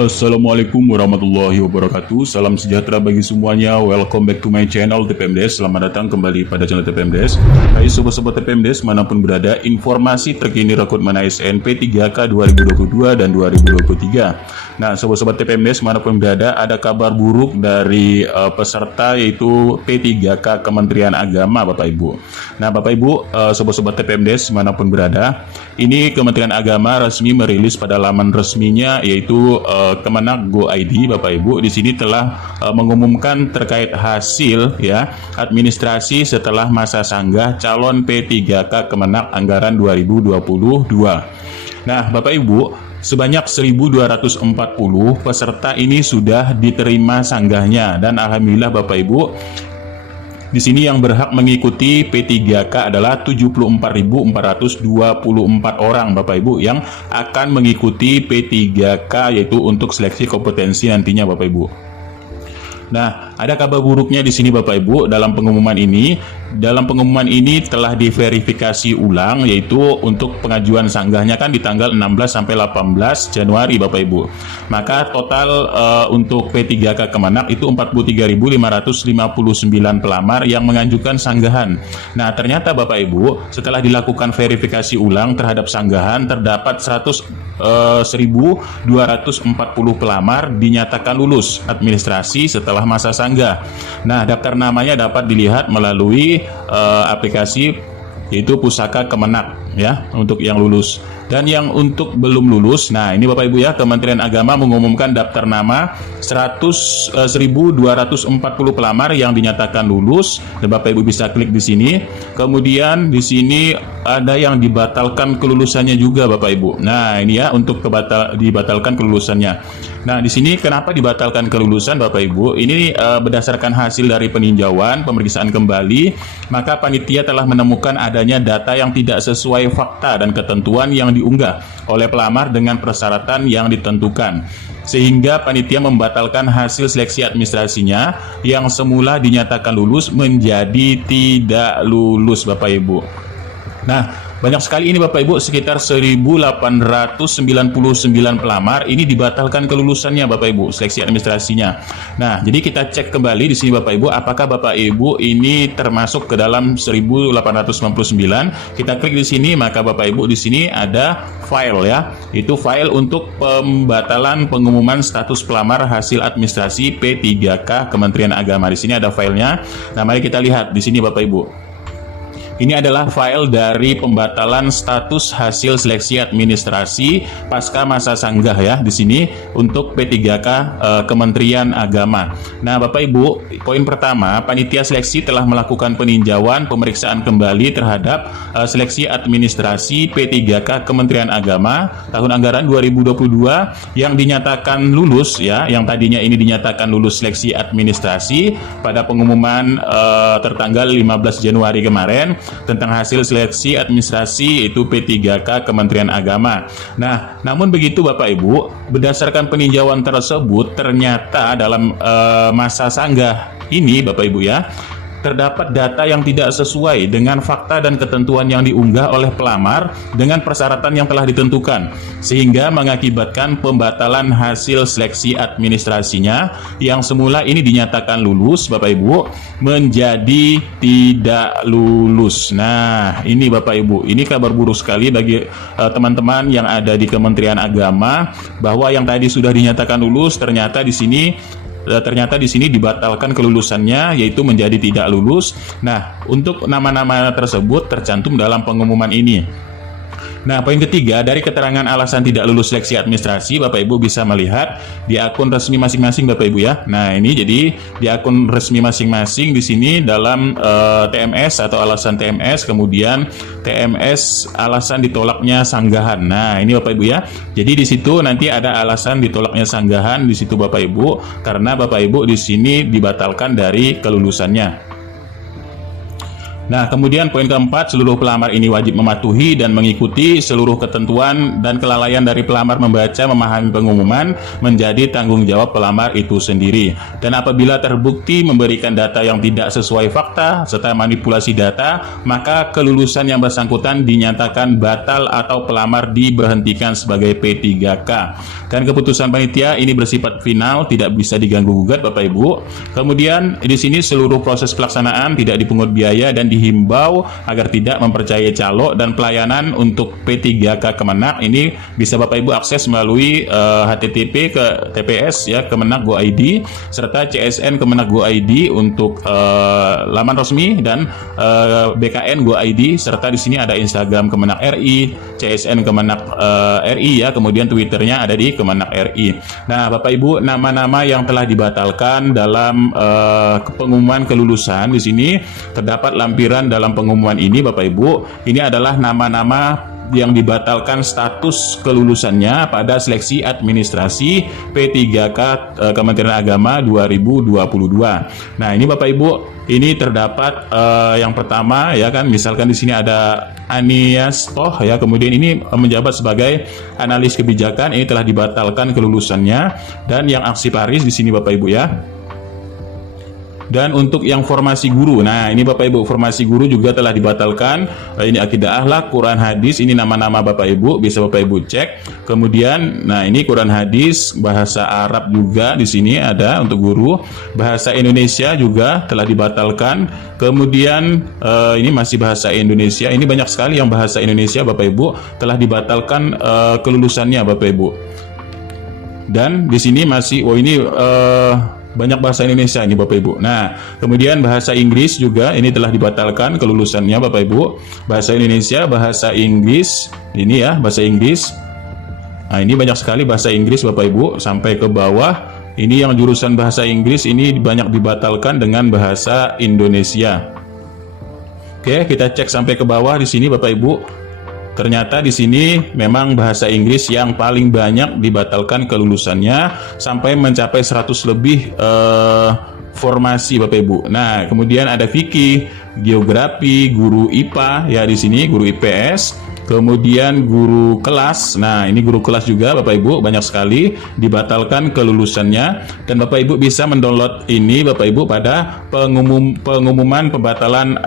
Assalamualaikum warahmatullahi wabarakatuh. Salam sejahtera bagi semuanya. Welcome back to my channel TPMDes. Selamat datang kembali pada channel TPMDes. Hai sobat-sobat TPMDes manapun berada, informasi terkini rekrutmen ASN P3K 2022 dan 2023. Nah, sobat-sobat TPMDes manapun berada, ada kabar buruk dari peserta yaitu P3K Kementerian Agama, Bapak Ibu. Nah, Bapak Ibu, sobat-sobat TPMDes manapun berada, ini Kementerian Agama resmi merilis pada laman resminya yaitu Kemenag.go.id, Bapak Ibu. Di sini telah mengumumkan terkait hasil ya administrasi setelah masa sanggah calon P3K Kemenag anggaran 2022. Nah, Bapak Ibu, sebanyak 1.240 peserta ini sudah diterima sanggahnya, dan alhamdulillah Bapak Ibu, di sini yang berhak mengikuti P3K adalah 74.424 orang Bapak Ibu yang akan mengikuti P3K, yaitu untuk seleksi kompetensi nantinya Bapak Ibu. Nah, ada kabar buruknya di sini Bapak Ibu dalam pengumuman ini. Dalam pengumuman ini telah diverifikasi ulang, yaitu untuk pengajuan sanggahnya kan di tanggal 16 sampai 18 Januari Bapak Ibu. Maka total untuk P3K Kemenag itu 43.559 pelamar yang mengajukan sanggahan. Nah, ternyata Bapak Ibu setelah dilakukan verifikasi ulang terhadap sanggahan, terdapat 1.240 pelamar dinyatakan lulus administrasi setelah masa sanggah. Nah, daftar namanya dapat dilihat melalui aplikasi yaitu Pusaka Kemenag ya untuk yang lulus. Dan yang untuk belum lulus, nah ini Bapak Ibu ya, Kementerian Agama mengumumkan daftar nama 1.240 pelamar yang dinyatakan lulus, dan Bapak Ibu bisa klik di sini. Kemudian di sini ada yang dibatalkan kelulusannya juga Bapak Ibu. Nah, ini ya untuk dibatalkan kelulusannya. Nah, di sini kenapa dibatalkan kelulusan Bapak Ibu? Ini berdasarkan hasil dari peninjauan, pemeriksaan kembali, maka panitia telah menemukan adanya data yang tidak sesuai fakta dan ketentuan yang diunggah oleh pelamar dengan persyaratan yang ditentukan, sehingga panitia membatalkan hasil seleksi administrasinya yang semula dinyatakan lulus menjadi tidak lulus Bapak Ibu. Nah, banyak sekali ini Bapak Ibu, sekitar 1.899 pelamar ini dibatalkan kelulusannya Bapak Ibu, seleksi administrasinya. Nah, jadi kita cek kembali di sini Bapak Ibu, apakah Bapak Ibu ini termasuk ke dalam 1.899. Kita klik di sini, maka Bapak Ibu di sini ada file ya. Itu file untuk pembatalan pengumuman status pelamar hasil administrasi P3K Kementerian Agama. Di sini ada filenya. Nah, mari kita lihat di sini Bapak Ibu. Ini adalah file dari pembatalan status hasil seleksi administrasi pasca masa sanggah ya di sini untuk P3K Kementerian Agama. Nah, Bapak Ibu, poin pertama, panitia seleksi telah melakukan peninjauan pemeriksaan kembali terhadap seleksi administrasi P3K Kementerian Agama tahun anggaran 2022 yang dinyatakan lulus ya, yang tadinya ini dinyatakan lulus seleksi administrasi pada pengumuman tertanggal 15 Januari kemarin tentang hasil seleksi administrasi itu P3K Kementerian Agama. Nah, namun begitu Bapak Ibu, berdasarkan peninjauan tersebut ternyata dalam masa sanggah ini Bapak Ibu ya, terdapat data yang tidak sesuai dengan fakta dan ketentuan yang diunggah oleh pelamar dengan persyaratan yang telah ditentukan, sehingga mengakibatkan pembatalan hasil seleksi administrasinya yang semula ini dinyatakan lulus Bapak Ibu menjadi tidak lulus. Nah, ini Bapak Ibu, ini kabar buruk sekali bagi teman-teman yang ada di Kementerian Agama, bahwa yang tadi sudah dinyatakan lulus ternyata di sini dibatalkan kelulusannya, yaitu menjadi tidak lulus. Nah, untuk nama-nama tersebut tercantum dalam pengumuman ini. Nah, poin ketiga, dari keterangan alasan tidak lulus seleksi administrasi, Bapak Ibu bisa melihat di akun resmi masing-masing Bapak Ibu ya. Nah, ini jadi di akun resmi masing-masing di sini dalam TMS atau alasan TMS, kemudian TMS alasan ditolaknya sanggahan. Nah, ini Bapak Ibu ya. Jadi di situ nanti ada alasan ditolaknya sanggahan di situ Bapak Ibu, karena Bapak Ibu di sini dibatalkan dari kelulusannya. Nah, kemudian poin keempat, seluruh pelamar ini wajib mematuhi dan mengikuti seluruh ketentuan, dan kelalaian dari pelamar membaca memahami pengumuman menjadi tanggung jawab pelamar itu sendiri. Dan apabila terbukti memberikan data yang tidak sesuai fakta serta manipulasi data, maka kelulusan yang bersangkutan dinyatakan batal atau pelamar diberhentikan sebagai P3K. Dan keputusan panitia ini bersifat final, tidak bisa diganggu-gugat Bapak Ibu. Kemudian di sini seluruh proses pelaksanaan tidak dipungut biaya dan dihimbau agar tidak mempercayai calo, dan pelayanan untuk P3K Kemenak ini bisa Bapak Ibu akses melalui HTTP ke TPS ya Kemenak.go.id serta CSN Kemenak.go.id untuk laman resmi, dan BKN.go.id, serta di sini ada Instagram Kemenak RI, CSN Kemenak RI ya, kemudian Twitternya ada di Kemenak RI. Nah, Bapak Ibu, nama-nama yang telah dibatalkan dalam pengumuman kelulusan di sini terdapat lampiran dalam pengumuman ini Bapak Ibu. Ini adalah nama-nama yang dibatalkan status kelulusannya pada seleksi administrasi P3K Kementerian Agama 2022. Nah, ini Bapak Ibu, ini terdapat yang pertama ya kan, misalkan di sini ada Aniastoh ya, kemudian ini menjabat sebagai analis kebijakan, ini telah dibatalkan kelulusannya. Dan yang aksi Paris di sini Bapak Ibu ya. Dan untuk yang formasi guru, nah ini Bapak Ibu, formasi guru juga telah dibatalkan. Ini akidah akhlak, Quran hadis, ini nama-nama Bapak Ibu, bisa Bapak Ibu cek. Kemudian, nah ini Quran hadis, bahasa Arab juga di sini ada untuk guru. Bahasa Indonesia juga telah dibatalkan. Kemudian ini masih bahasa Indonesia, ini banyak sekali yang bahasa Indonesia Bapak Ibu telah dibatalkan kelulusannya Bapak Ibu. Dan di sini masih, ini banyak bahasa Indonesia ini Bapak Ibu. Nah, kemudian bahasa Inggris juga ini telah dibatalkan kelulusannya Bapak Ibu. Bahasa Indonesia, bahasa Inggris, ini ya bahasa Inggris. Nah, ini banyak sekali bahasa Inggris Bapak Ibu sampai ke bawah. Ini yang jurusan bahasa Inggris ini banyak dibatalkan dengan bahasa Indonesia. Oke, kita cek sampai ke bawah di sini Bapak Ibu. Ternyata di sini memang bahasa Inggris yang paling banyak dibatalkan kelulusannya sampai mencapai 100 lebih formasi Bapak Ibu. Nah, kemudian ada fikih, geografi, guru IPA ya di sini, guru IPS. Kemudian guru kelas, nah ini guru kelas juga Bapak Ibu banyak sekali dibatalkan kelulusannya. Dan Bapak Ibu bisa mendownload ini Bapak Ibu pada pengumuman pembatalan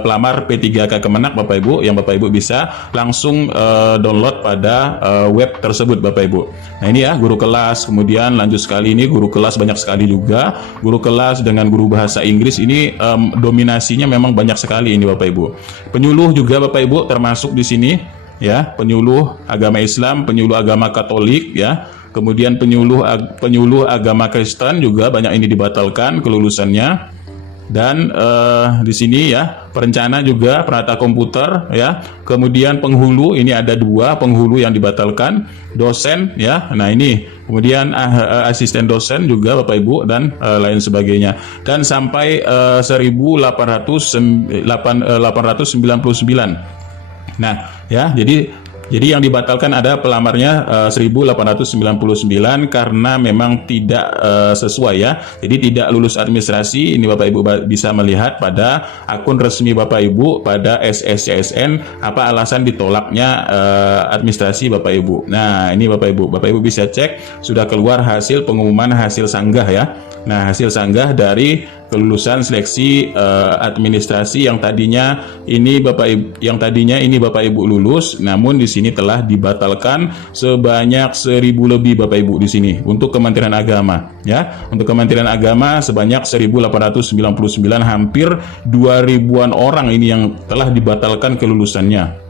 pelamar P3K Kemenak Bapak Ibu, yang Bapak Ibu bisa langsung download pada web tersebut Bapak Ibu. Nah ini ya guru kelas, kemudian lanjut sekali ini guru kelas banyak sekali juga. Guru kelas dengan guru bahasa Inggris ini dominasinya memang banyak sekali ini Bapak Ibu. Penyuluh juga Bapak Ibu termasuk di sini. Ya, penyuluh agama Islam, penyuluh agama Katolik ya. Kemudian penyuluh agama Kristen juga banyak ini dibatalkan kelulusannya. Dan di sini ya, perencana juga, penata komputer ya. Kemudian penghulu, ini ada 2 penghulu yang dibatalkan, dosen ya. Nah, ini kemudian asisten dosen juga Bapak Ibu, dan lain sebagainya. Dan sampai 1899. Nah, ya, jadi yang dibatalkan ada pelamarnya 1899 karena memang tidak sesuai ya. Jadi tidak lulus administrasi. Ini Bapak Ibu bisa melihat pada akun resmi Bapak Ibu pada SSCSN apa alasan ditolaknya administrasi Bapak Ibu. Nah, ini Bapak Ibu bisa cek, sudah keluar hasil pengumuman hasil sanggah ya. Nah, hasil sanggah dari kelulusan seleksi administrasi yang tadinya ini Bapak Ibu lulus, namun di sini telah dibatalkan sebanyak 1.000 lebih Bapak Ibu di sini untuk Kementerian Agama ya. Untuk Kementerian Agama sebanyak 1.899, hampir 2.000-an orang ini yang telah dibatalkan kelulusannya.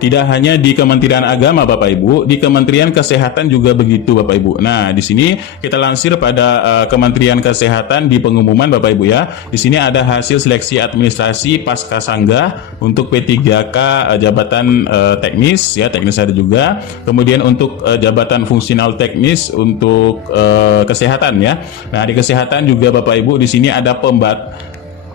Tidak hanya di Kementerian Agama Bapak Ibu, di Kementerian Kesehatan juga begitu Bapak Ibu. Nah, di sini kita lansir pada Kementerian Kesehatan di pengumuman Bapak Ibu ya. Di sini ada hasil seleksi administrasi pasca sanggah untuk P3K jabatan teknis ya, teknis ada juga. Kemudian untuk jabatan fungsional teknis untuk kesehatan ya. Nah, di kesehatan juga Bapak Ibu di sini ada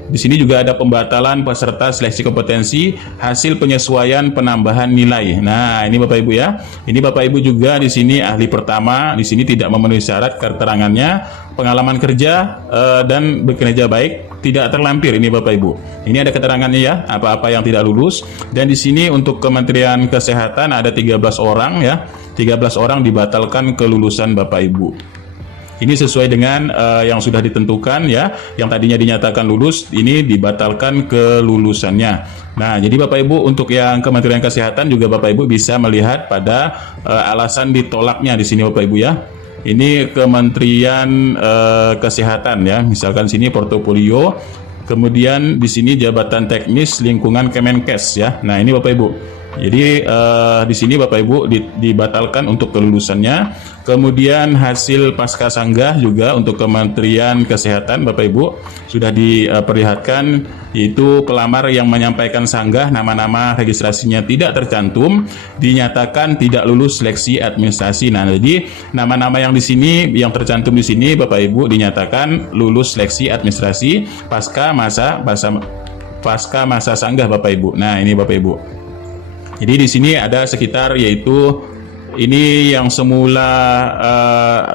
Di sini juga ada pembatalan peserta seleksi kompetensi hasil penyesuaian penambahan nilai. Nah, ini Bapak Ibu ya. Ini Bapak Ibu juga di sini ahli pertama, di sini tidak memenuhi syarat keterangannya, pengalaman kerja dan bekerja baik tidak terlampir ini Bapak Ibu. Ini ada keterangannya ya, apa-apa yang tidak lulus. Dan di sini untuk Kementerian Kesehatan ada 13 orang ya. 13 orang dibatalkan kelulusan Bapak Ibu. Ini sesuai dengan yang sudah ditentukan ya, yang tadinya dinyatakan lulus, ini dibatalkan kelulusannya. Nah, jadi Bapak Ibu untuk yang Kementerian Kesehatan juga Bapak Ibu bisa melihat pada alasan ditolaknya di sini Bapak Ibu ya. Ini Kementerian Kesehatan ya, misalkan sini portofolio, kemudian di sini jabatan teknis lingkungan Kemenkes ya. Nah, ini Bapak Ibu. Jadi di sini Bapak Ibu dibatalkan untuk kelulusannya. Kemudian hasil pasca sanggah juga untuk Kementerian Kesehatan Bapak Ibu sudah diperlihatkan, yaitu pelamar yang menyampaikan sanggah nama-nama registrasinya tidak tercantum dinyatakan tidak lulus seleksi administrasi. Nah, jadi nama-nama yang di sini yang tercantum di sini Bapak Ibu dinyatakan lulus seleksi administrasi pasca masa sanggah Bapak Ibu. Nah, ini Bapak Ibu. Jadi di sini ada sekitar, yaitu ini yang semula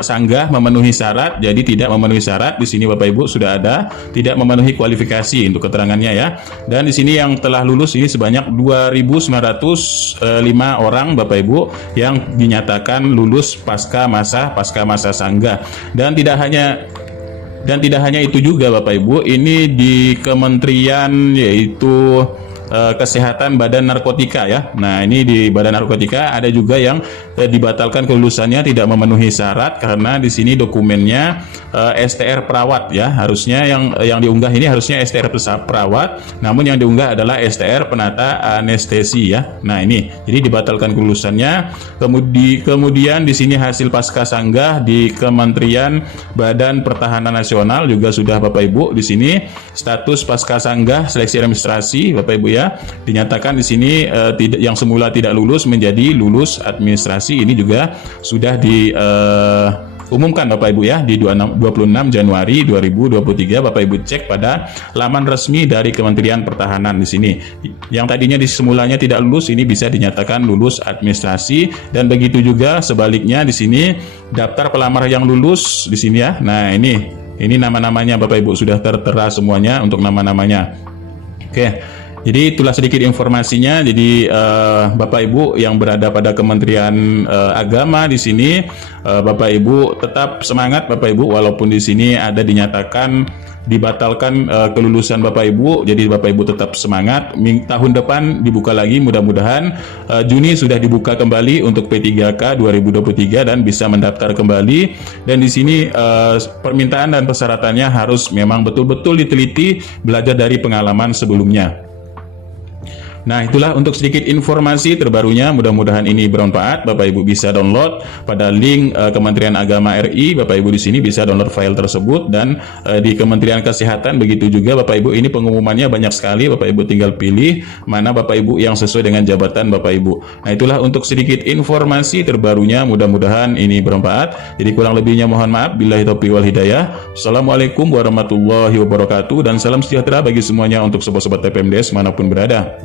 sanggah memenuhi syarat, jadi tidak memenuhi syarat. Di sini Bapak Ibu sudah ada tidak memenuhi kualifikasi untuk keterangannya ya. Dan di sini yang telah lulus ini sebanyak 2.905 orang Bapak Ibu yang dinyatakan lulus pasca masa sanggah. Dan tidak hanya itu juga Bapak Ibu, ini di kementerian yaitu Kesehatan Badan Narkotika ya. Nah, ini di Badan Narkotika ada juga yang dibatalkan kelulusannya tidak memenuhi syarat karena di sini dokumennya STR perawat ya. Harusnya yang diunggah ini harusnya STR perawat, namun yang diunggah adalah STR penata anestesi ya. Nah, ini jadi dibatalkan kelulusannya. Kemudian di sini hasil pasca sanggah di Kementerian Badan Pertahanan Nasional juga sudah Bapak Ibu di sini status pasca sanggah seleksi administrasi Bapak Ibu ya. Dinyatakan di sini yang semula tidak lulus menjadi lulus administrasi. Ini juga sudah diumumkan Bapak Ibu ya di 26 Januari 2023. Bapak Ibu cek pada laman resmi dari Kementerian Pertahanan di sini. Yang tadinya semulanya tidak lulus ini bisa dinyatakan lulus administrasi, dan begitu juga sebaliknya di sini daftar pelamar yang lulus di sini ya. Nah, ini nama-namanya Bapak Ibu sudah tertera semuanya untuk nama-namanya. Oke. Jadi itulah sedikit informasinya. Jadi Bapak Ibu yang berada pada Kementerian Agama di sini, Bapak Ibu tetap semangat Bapak Ibu, walaupun di sini ada dinyatakan dibatalkan kelulusan Bapak Ibu. Jadi Bapak Ibu tetap semangat. Tahun depan dibuka lagi, mudah-mudahan Juni sudah dibuka kembali untuk P3K 2023 dan bisa mendaftar kembali. Dan di sini permintaan dan persyaratannya harus memang betul-betul diteliti, belajar dari pengalaman sebelumnya. Nah, itulah untuk sedikit informasi terbarunya. Mudah-mudahan ini bermanfaat. Bapak Ibu bisa download pada link Kementerian Agama RI. Bapak Ibu di sini bisa download file tersebut, dan di Kementerian Kesehatan begitu juga Bapak Ibu. Ini pengumumannya banyak sekali. Bapak Ibu tinggal pilih mana Bapak Ibu yang sesuai dengan jabatan Bapak Ibu. Nah, itulah untuk sedikit informasi terbarunya. Mudah-mudahan ini bermanfaat. Jadi kurang lebihnya mohon maaf. Billahi taufiq wal hidayah. Assalamualaikum warahmatullahi wabarakatuh, dan salam sejahtera bagi semuanya untuk sobat-sobat TPMDS manapun berada.